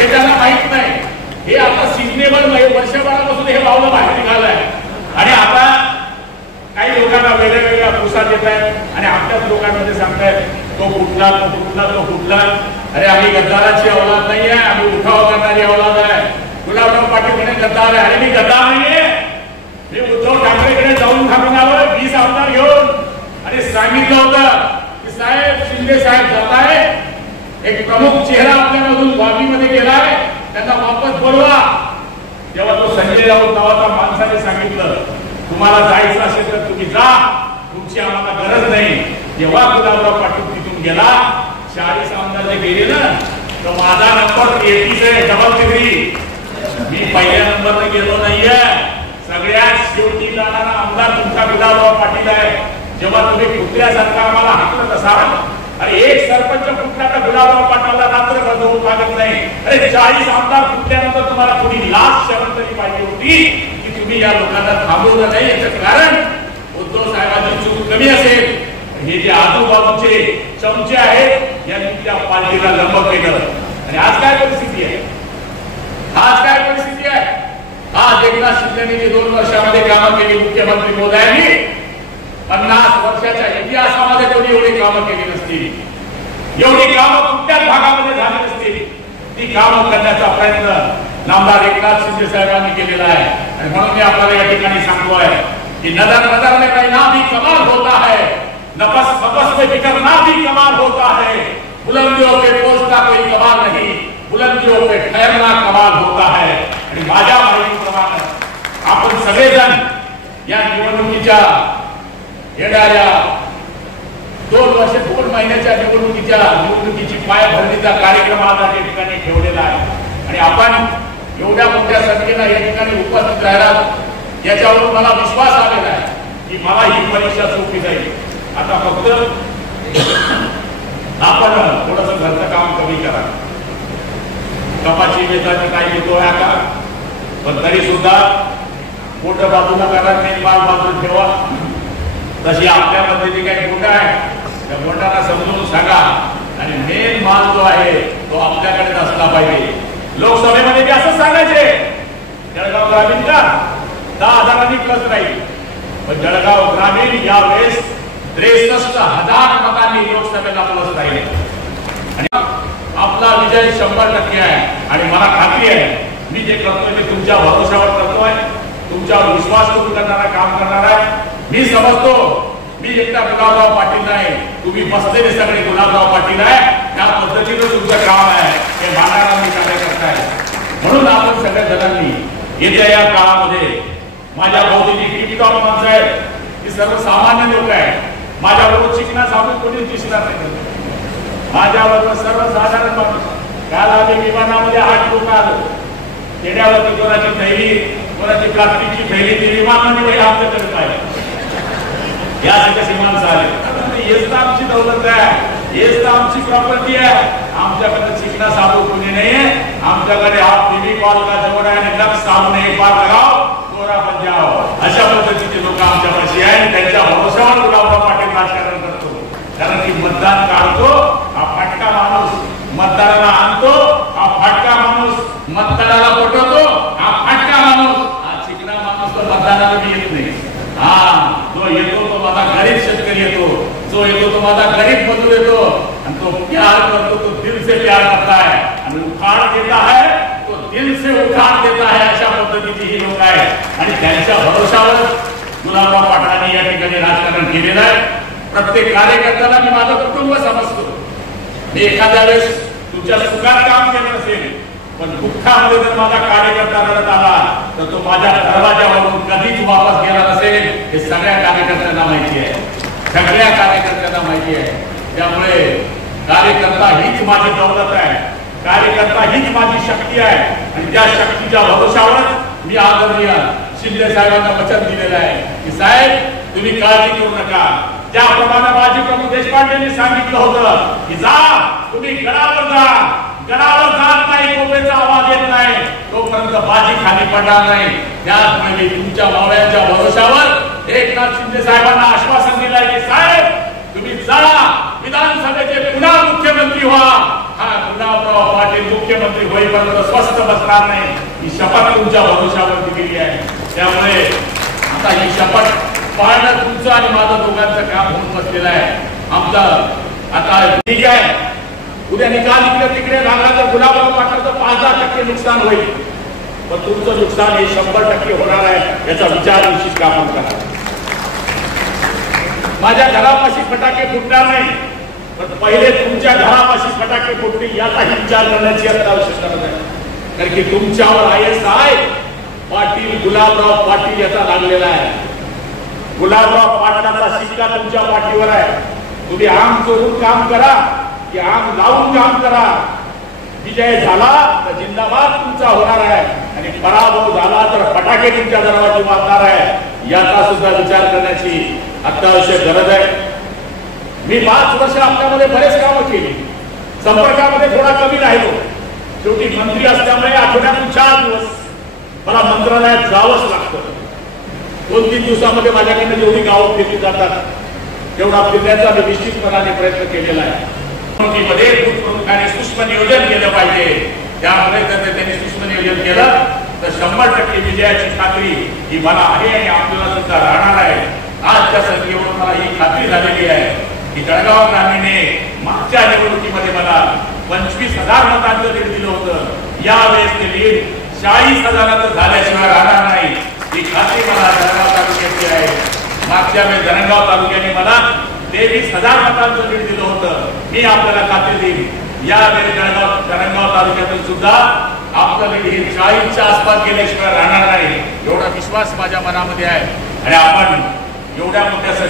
हे त्यांना माहित नाही. हे आता सिजनेबल वर्षभरापासून हे पावलं बाहेर निघालंय आणि आता काही लोकांना वेगळ्या पुसा देत आहेत आणि आपल्याच लोकांमध्ये सांगतायत तो कुठला तो कुठला तो कुठला. अरे आम्ही गद्दाराची औलाद नाही आहे, आम्ही उठाव करणारी औलाद आहे. गुलाबराव पाटील म्हणे गद्दार आहे. अरे मी गद्दार नाहीये. मी उद्धव ठाकरेकडे जाऊन थांबून आलो 20 आमदार घेऊन आणि सांगितलं होतं की साहेब शिंदे साहेब जात आहे, एक प्रमुख चेहरा आपल्यामधून वापीमध्ये गेलाय, त्यांना वापस बोलवा. जेव्हा तो संजय राऊत नावाचा माणसाने सांगितलं तुम्हाला जायचं असेल तर तुम्ही जा, तुमची आम्हाला गरज नाही. जेव्हा गुलाबराव पाटील तिथून गेला 40 आमदार जे गेले ना, तर माझा नंबर 33 आहे, डबल 3. मी पहिल्या नंबरने गेलो नाहीये. सगळ्यात शेवटी जाणारा आमदार तुमचा गुलाबराव पाटील आहे. जेव्हा तुम्ही कुत्र्यासारखा आम्हाला हाकलत असाल, अरे एक सरपंच कुठला तर गुलाबराव पाटलाला रात्र बदलून लागत नाही. अरे 40 आमदार कुठल्यानंतर तुम्हाला थोडी लाच शरण तरी पाहिजे होती की तुम्ही या लोकांना थांबवलं नाही. याचं कारण उद्धव साहेबांची चूक कमी असेल, हे जे आजूबाजूचे चमचे आहेत यांनी त्या पार्टीला लंब केलं. आणि आज काय परिस्थिती आहे? आज काय परिस्थिती आहे? आज एकनाथ शिंदेने जे 2 वर्षामध्ये कामं केली, मुख्यमंत्री महोदयांनी 50 वर्षाच्या इतिहासामध्ये कोणी एवढी कामं केली नसतील, एवढी कामं कुठल्याच भागामध्ये झाली नसतील. ती कामं करण्याचा प्रयत्न नामदार एकनाथ शिंदे साहेबांनी केलेला आहे. आणि म्हणून मी आपल्याला या ठिकाणी सांगतोय की नजर नजर में कहना भी कमाल होता है, नफस नफस में बिखरना भी कमाल होता है. बुलंदियों पे पहुंचना कोई कमाल नहीं, बुलंदियों पे ठहरना कमाल होता है. आणि माझ्या माहितीप्रमाणे आपण सगळेजण या निवडणुकीच्या येणाऱ्या 2 महिन्याच्या निवडणुकीची पायभरणीचा कार्यक्रम आज या ठिकाणी ठेवलेला आहे. आणि आपण एवढ्या मोठ्या संख्येनं या ठिकाणी उपस्थित राहिलात याच्यावरून मला विश्वास आलेला आहे की मला ही परीक्षा सोपी जाईल. आता फक्त आपण थोडंसं घरचं काम कमी करा. कपाची वेताची काही येतो ह्या का, पण तरी सुद्धा मोठं बाजूला करा, मेन माल बाजूला ठेवा. तशी आपल्यामध्ये जे काही गोटा आहे त्या गोटाला समजून सांगा आणि मेन माल जो आहे तो आपल्याकडे असला पाहिजे. लोकसभेमध्ये ते असं सांगायचे जळगाव ग्रामीण का 10,000 प्लस राहील, पण जळगाव ग्रामीण यावेळेस 63,000 मतांनी लोकसभेला प्लस राहिले आणि आपला विजय 100% आहे. आणि मला खात्री आहे मी जे करतोय ते तुमच्या भरोशावर करतोय, तुमच्यावर विश्वास ठेवून करणारा काम करणार आहे. मी समजतो मी एकटा गुलाबराव पाटील नाही, तुम्ही बसलेले सगळे गुलाबराव पाटील आहे. त्या पद्धतीनं तुमचं काम आहे हे मानारा मी कार्यकर्ता आहे. म्हणून आपण सगळ्या जणांनी येत्या या काळामध्ये माझ्या भोवती टिकटॉक माणसं आहेत, ती सर्वसामान्य लोक आहेत. माझ्याबरोबर शिकणार सांगून कोणी दिसणार नाही. माझ्याबरोबर सर्वसाधारण माणूस. काल आम्ही विमानामध्ये 8 लोक आलो. खेड्यावरती कोणाची थैली, कोणाची प्लास्टिकची थैली ती विमानाने आमच्याकडे पाहिजे. या सगळ्या माणसं आले. हेच तर आमची दौलत आहे, हेच तर आमची प्रॉपर्टी आहे. आमच्याकडे शिकणं साबू कोणी नाहीये. आमच्याकडे आप टीव्ही कॉल का जवळ आहे आणि लक्ष सामने एक बार लगाओ गोरा बन जाओ. अशा पद्धतीचे लोक आमच्यापाशी आहेत. त्यांच्या भरोशावर गुलाबराव पाटील राजकारण करतो. कारण की मतदान काढतो हा फटका माणूस, मतदाराला आणतो हा फटका माणूस, मतदाराला पटवतो हा फटका माणूस. हा शिकणा माणूस तर मतदानाला बी येत नाही. हा जो येतो तो माझा गरीब शेतकरी येतो, जो येतो तो माझा गरीब मजूर येतो आणि तो प्यार करतो, तो दिल से प्यार करता है आणि उखाड़ देता है तो दिल से उखाड़ देता है. अशा पद्धतीची ही लोक आहेत आणि त्यांच्या भरोशावर गुलाबराव पाटलांनी या ठिकाणी राजकारण केलेलं आहे. प्रत्येक कार्यकर्त्याला मी माझं कुटुंब समजतो. मी एखाद्या वेळेस तुमच्या सुखात काम केलं नसेल, पण दुःखामध्ये जर माझा कार्यकर्ता रडत आला तर तो माझ्या दरवाजावरून कधीच वापस गेला नसेल हे सगळ्या कार्यकर्त्यांना माहिती आहे, सगळ्या कार्यकर्त्यांना माहिती आहे. त्यामुळे कार्यकर्ता हीच माझी दौलत आहे, कार्यकर्ता हीच माझी शक्ती आहे आणि त्या शक्तीच्या भरोशावर मी आदरणीय शिंदे साहेबांना वचन दिलेलं आहे की साहेब तुम्ही काळजी करू नका. ज्याप्रमाणे माजी प्रमुख देशपांडेंनी सांगितलं होतं की जा तुम्ही गडावर जा, गडावर जात नाही तोपर्यंत आवाज येत नाही तोपर्यंत बाजी खाली पडणार नाही. त्याचमुळे मी तुमच्या मावळ्यांच्या भरोशावर एकनाथ शिंदे साहेबांना आश्वासन दिलंय की साहेब तुम्ही जा, विधानसभेचे पुन्हा मुख्यमंत्री व्हा. हा गुलाबराव पाटील मुख्यमंत्री होईपर्यंत स्वस्थ बसणार नाही ही शपथ तुमच्या भरोशावर दिलेली आहे. त्यामुळे आता ही शपथ पाळणं तुमचं आणि माझं दोघांचं काम होऊन बसलेलं आहे. आमचं आता ठीक आहे, उद्या निकाल इकडे तिकडे लागला तर गुलाबराव पाटलाचं 5-10% नुकसान होईल, पण तुमचं नुकसान हे 100% होणार आहे याचा विचार निश्चित आपण करा. माझ्या घरापाशी फटाके फुटणार नाही, पण पहिले तुमच्या घरापाशी फटाके फुटतील याचाही विचार करण्याची आता आवश्यकता आहे. कारण की तुमच्यावर ISI पाटील गुलाबराव पाटील याचा लागलेला आहे. गुलाबराव पाटलाचा शिक्का तुमच्या पाठीवर आहे. तुम्ही आम चोरून काम करा की आम लावून काम करा. विजय झाला तर जिंदाबाद तुमचा होणार आहे आणि पराभव झाला तर फटाके तुमच्या दरवाजे वाजणार आहे. याचा सुद्धा विचार करण्याची अत्यावश्यक गरज आहे. मी 5 वर्ष आपल्यामध्ये बरेच कामं केली, संपर्कामध्ये थोडा कमी राहिलो. शेवटी मंत्री असल्यामुळे आठवड्यातून 4 दिवस मला मंत्रालयात जावंच लागतं. 2-3 दिवसामध्ये माझ्याकडनं जेवढी गावं फिरली जातात तेवढा फिरण्याचा मी निश्चितपणाने प्रयत्न केलेला आहे. निवडणुकीमध्ये बूथ प्रमुखांनी सूक्ष्म नियोजन केलं पाहिजे. त्यामुळे जर त्यांनी सूक्ष्म नियोजन केलं तर 100% विजयाची खात्री ही मला आहे आणि आपल्याला सुद्धा राहणार आहे. आजच्या संख्येवरून मला ही खात्री झालेली आहे की जळगाव ग्रामीणने मागच्या निवडणुकीमध्ये मला 25,000 मतांचं लीड दिलं होतं. यावेळेस ते लीड 40,000 झाल्याशिवाय राहणार नाही ही खात्री मला जळगाव तालुक्याची आहे. मागच्या वेळेस धरणगाव तालुक्याने मला 23,000 मतांचं लीड दिलं होतं. मी आपल्याला खात्री देईन यावेळेस धरणगाव तालुक्यातून सुद्धा आपलं लीड हे 40च्या आसपास गेल्याशिवाय राहणार नाही एवढा विश्वास माझ्या मनामध्ये आहे. आणि आपण एवढ्या मोठ्या